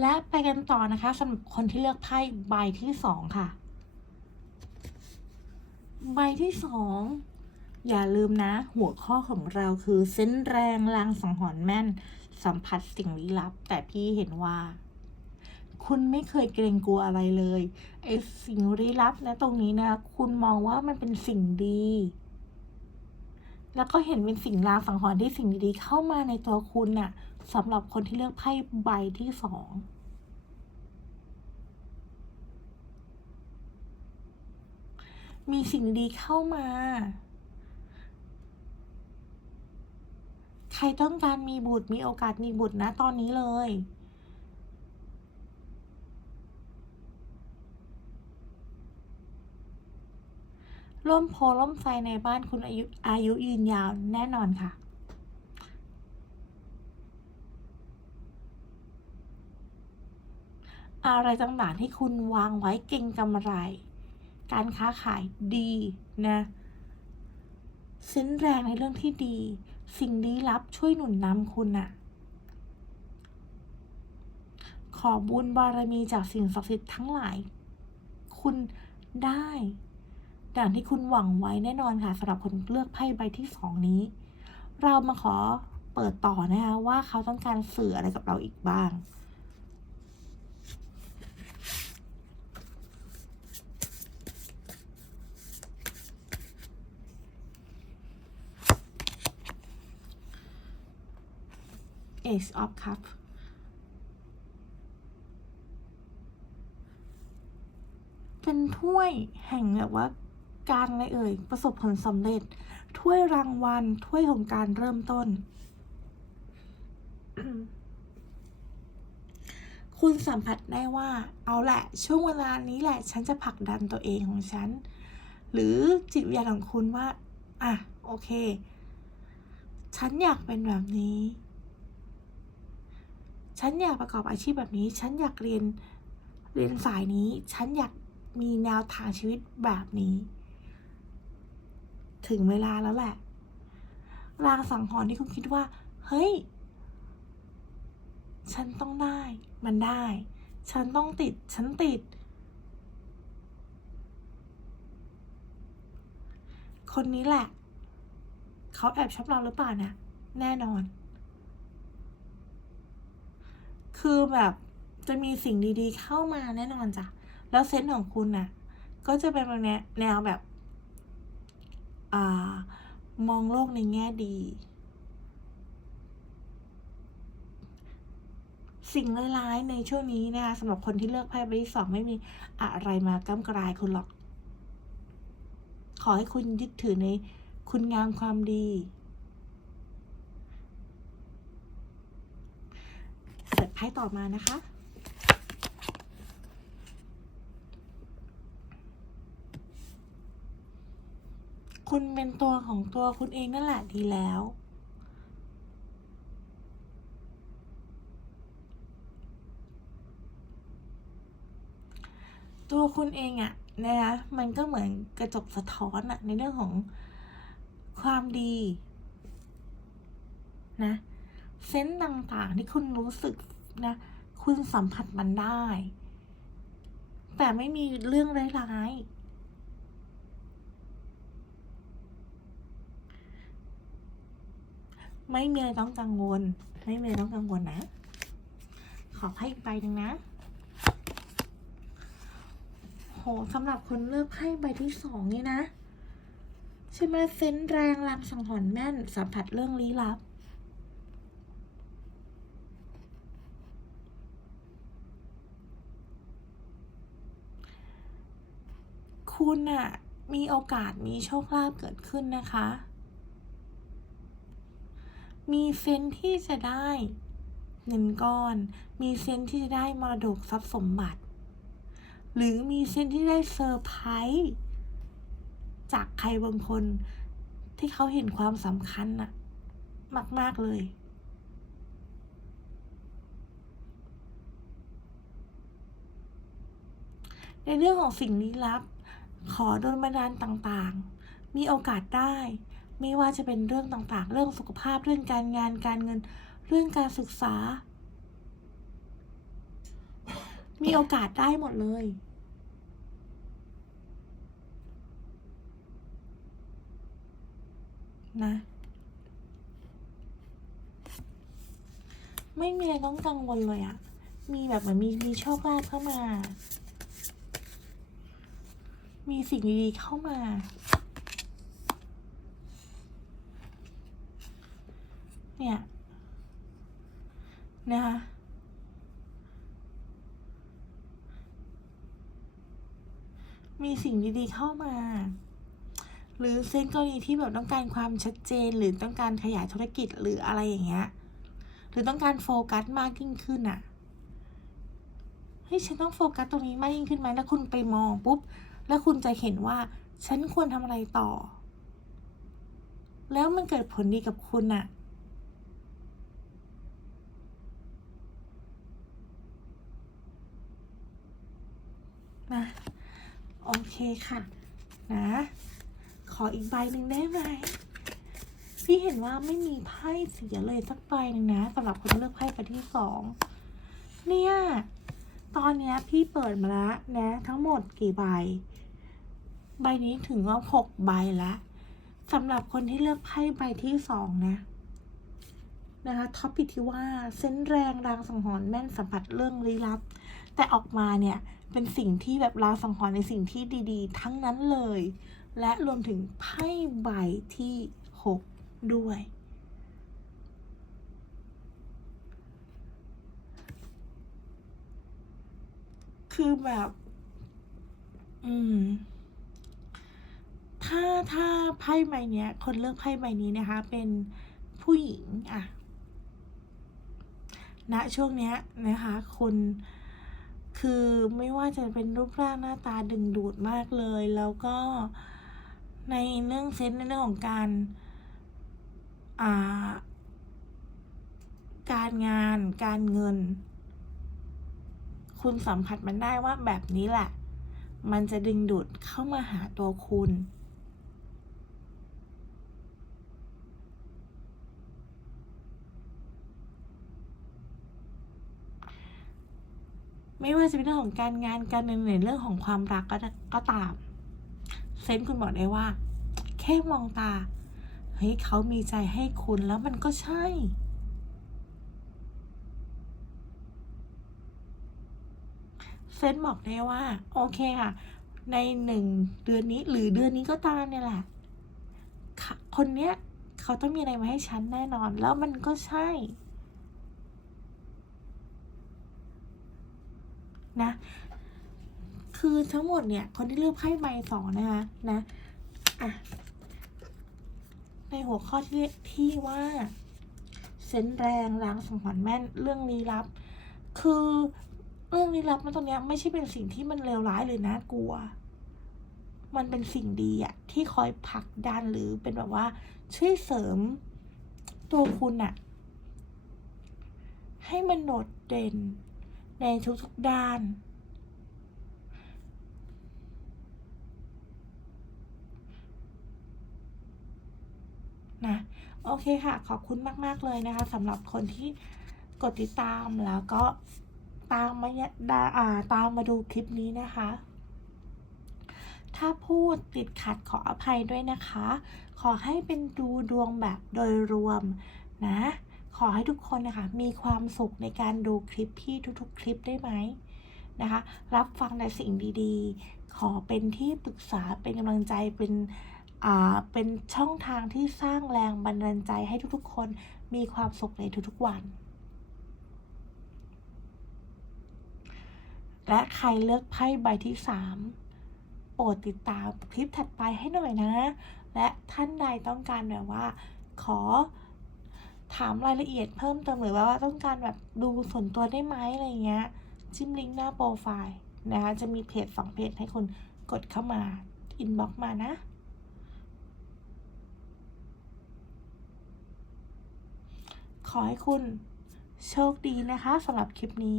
และไปกันต่อนะคะสำหรับคนที่เลือกไพ่ใบที่สองค่ะ ใบที่สองอย่าลืมนะ หัวข้อของเราคือเส้นแรงลางสังหรณ์แม่น สัมผัสสิ่งลี้ลับ แต่พี่เห็นว่า คุณไม่เคยเกรงกลัวอะไรเลยไอ้สิ่งลี้ลับนะตรงนี้นะ คุณมองว่ามันเป็นสิ่งดี แล้วก็เห็นเป็นสิ่งลางสังหรณ์ที่สิ่งดีๆเข้ามาในตัวคุณน่ะ สำหรับคนที่เลือกไพ่ใบที่สองมีสิ่งดีเข้ามา ใครต้องการมีบุตรมีโอกาสมีบุตรนะตอนนี้เลย ร่มโพล่มไทรในบ้านคุณอายุอายุยืนยาวแน่นอนค่ะ อะไรต่างๆที่คุณวางไว้เก่งกำไร การค้าขายดีนะเส้นแรงในเรื่องที่ดี สิ่งลี้ลับช่วยหนุนนำคุณน่ะขอบุญบารมีจากสิ่งศักดิ์สิทธิ์ทั้งหลาย คุณได้ดังที่คุณหวังไว้แน่นอนค่ะสำหรับคนเลือกไพ่ใบที่สองนี้ เรามาขอเปิดต่อนะคะว่าเขาต้องการสื่ออะไรกับเราอีกบ้าง Ace of Cup เป็นถ้วยแห่งแบบว่าการอะไรเอ่ย ประสบผลสำเร็จ ถ้วยรางวัล ถ้วยของการเริ่มต้น คุณสัมผัสได้ว่า เอาแหละ ช่วงเวลานี้แหละ ฉันจะผลักดันตัวเองของฉัน หรือจิตวิญญาณของคุณว่า อะ โอเค ฉันอยากเป็นแบบนี้ ฉันอยากประกอบอาชีพแบบนี้ ฉันอยากเรียนเรียนสายนี้ ฉันอยากมีแนวทางชีวิตแบบนี้ ถึงเวลาแล้วแหละรางสังหรณ์ที่คุณคิดว่า เฮ้ย ฉันต้องได้ มันได้ ฉันต้องติด ฉันติด คนนี้แหละ เขาแอบชอบเราหรือเปล่านะ แน่นอน คือแบบจะมีสิ่งดีๆเข้ามาแน่นอนจ้ะ แล้วเซนส์ของคุณน่ะ ก็จะเป็นแบบแนวแบบอ่ามองโลกในแง่ดี สิ่งร้ายๆในช่วงนี้นะคะสำหรับคนที่เลือกไพ่ใบที่สองไม่มีอะไรมาก้ำกลายคุณหรอก ขอให้คุณยึดถือในคุณงามความดี เปิดไพ่ต่อมานะคะ คุณเป็นตัวของตัวคุณเองนั่นแหละดีแล้วตัวคุณเองอะนะคะมันก็เหมือนกระจกสะท้อนอะในเรื่องของความดีนะเซนส์ต่างๆที่คุณรู้สึก นะ คุณสัมผัสมันได้ แต่ไม่มีเรื่องร้ายๆไม่มีอะไรต้องกังวล ไม่มีอะไรต้องกังวลนะ ขอให้อีกใบหนึ่งนะโหสำหรับคนเลือกไพ่ใบที่สองนี่นะ ใช่ไหมเซนแรงลางสังหรณ์แม่น สัมผัสเรื่องลี้ลับ คุณอะมีโอกาสมีโชคลาภเกิดขึ้นนะคะ มีเซนที่จะได้เงินก้อน มีเซนที่จะได้มรดกทรัพย์สมบัติ หรือมีเซนที่ได้เซอร์ไพรส์จากใครบางคนที่เขาเห็นความสำคัญน่ะ มาก ๆ เลย ในเรื่องของสิ่งลี้ลับ ขอโดนบันดาลต่างๆ มีโอกาสได้ ไม่ว่าจะเป็นเรื่องต่างๆ เรื่องสุขภาพเรื่องการงานการเงิน เรื่องการศึกษา มีโอกาสได้หมดเลย นะ ไม่มีอะไรต้องกังวลเลยอะมีแบบเหมือนมีมีโชคลาภเข้ามา มีสิ่งดีๆเข้ามา เนี่ยนะคะมีสิ่งดีๆเข้ามา หรือเส้นกรณีที่แบบต้องการความชัดเจน หรือต้องการขยายธุรกิจหรืออะไรอย่างเงี้ย หรือต้องการโฟกัสมากยิ่งขึ้นอะเฮ้ย ฉันต้องโฟกัสตรงนี้มากยิ่งขึ้นไหมแล้วคุณไปมองปุ๊บ แล้วคุณจะเห็นว่าฉันควรทำอะไรต่อ แล้วมันเกิดผลดีกับคุณอะนะ โอเคค่ะ นะ ขออีกใบหนึ่งได้ไหมพี่เห็นว่าไม่มีไพ่เสียเลยสักใบหนึ่งนะสำหรับคนเลือกไพ่ใบที่สองเนี่ย ตอนนี้พี่เปิดมาแล้วนะ ทั้งหมดกี่ใบ ใบนี้ถึงว่าหกใบแล้วสำหรับคนที่เลือกไพ่ใบที่สองนะ นะคะท็อปปิที่ว่าเส้นแรงรางสังหรณ์แม่นสัมผัสเรื่องลี้ลับ แต่ออกมาเนี่ยเป็นสิ่งที่แบบรางสังหรณ์ในสิ่งที่ดีๆ ทั้งนั้นเลย และรวมถึงไพ่ใบที่หกด้วยคือแบบ อืม ถ้าถ้าไพ่ใบเนี้ย คนเลือกไพ่ใบนี้นะคะ เป็นผู้หญิงอะณช่วงเนี้ยนะคะ คุณคือไม่ว่าจะเป็นรูปร่างหน้าตาดึงดูดมากเลย แล้วก็ในเรื่องเซนในเรื่องของการอ่าการงานการเงิน คุณสัมผัสมันได้ว่าแบบนี้แหละ มันจะดึงดูดเข้ามาหาตัวคุณ ไม่ว่าจะเป็นเรื่องของการงานการเงินหรือเรื่องของความรักก็ก็ตาม เซนคุณบอกได้ว่า แค่มองตาเฮ้ยเขามีใจให้คุณแล้วมันก็ใช่ เซนบอกได้ว่า โอเคค่ะ ในหนึ่งเดือนนี้หรือเดือนนี้ก็ตามเนี่ยแหละ คนเนี้ยเขาต้องมีอะไรมาให้ฉันแน่นอน แล้วมันก็ใช่ นะ คือทั้งหมดเนี่ย คนที่เลือกไพ่ใบสองนะคะนะอะในหัวข้อที่ที่ว่าเซนส์แรงล้างสังหรณ์แม่นเรื่องลี้ลับ คือเรื่องลี้ลับมันตรงนี้ไม่ใช่เป็นสิ่งที่มันเลวร้ายหรือน่ากลัว มันเป็นสิ่งดีอะที่คอยผลักดันหรือเป็นแบบว่า ช่วยเสริมตัวคุณอะให้มันโดดเด่น ในทุกๆด้าน นะโอเคค่ะ ขอบคุณมาก ๆ เลยนะคะสำหรับคนที่กดติดตามแล้วก็ตามมาเนี่ยดาอ่าตามมาดูคลิปนี้นะคะ ถ้าพูดติดขัดขออภัยด้วยนะคะ ขอให้เป็นดูดวงแบบโดยรวมนะ ขอให้ทุกคนนะคะมีความสุขในการดูคลิปพี่ทุกๆ คลิปได้ไหมนะคะ รับฟังในสิ่งดีๆ ขอเป็นที่ปรึกษาเป็นกำลังใจเป็นอ่าเป็นช่องทางที่สร้างแรงบันดาลใจให้ทุกๆ คนมีความสุขในทุกๆวัน และใครเลือกไพ่ใบที่สามโปรดติดตามคลิปถัดไปให้หน่อยนะ และท่านใดต้องการแบบว่าขอ ถามรายละเอียดเพิ่มเติมหรือว่าต้องการแบบดูส่วนตัวได้ไหมอะไรเงี้ย จิ้มลิงก์หน้าโปรไฟล์นะคะ จะมีเพจสองเพจให้คุณกดเข้ามา อินบ็อกมานะ ขอให้คุณโชคดีนะคะสำหรับคลิปนี้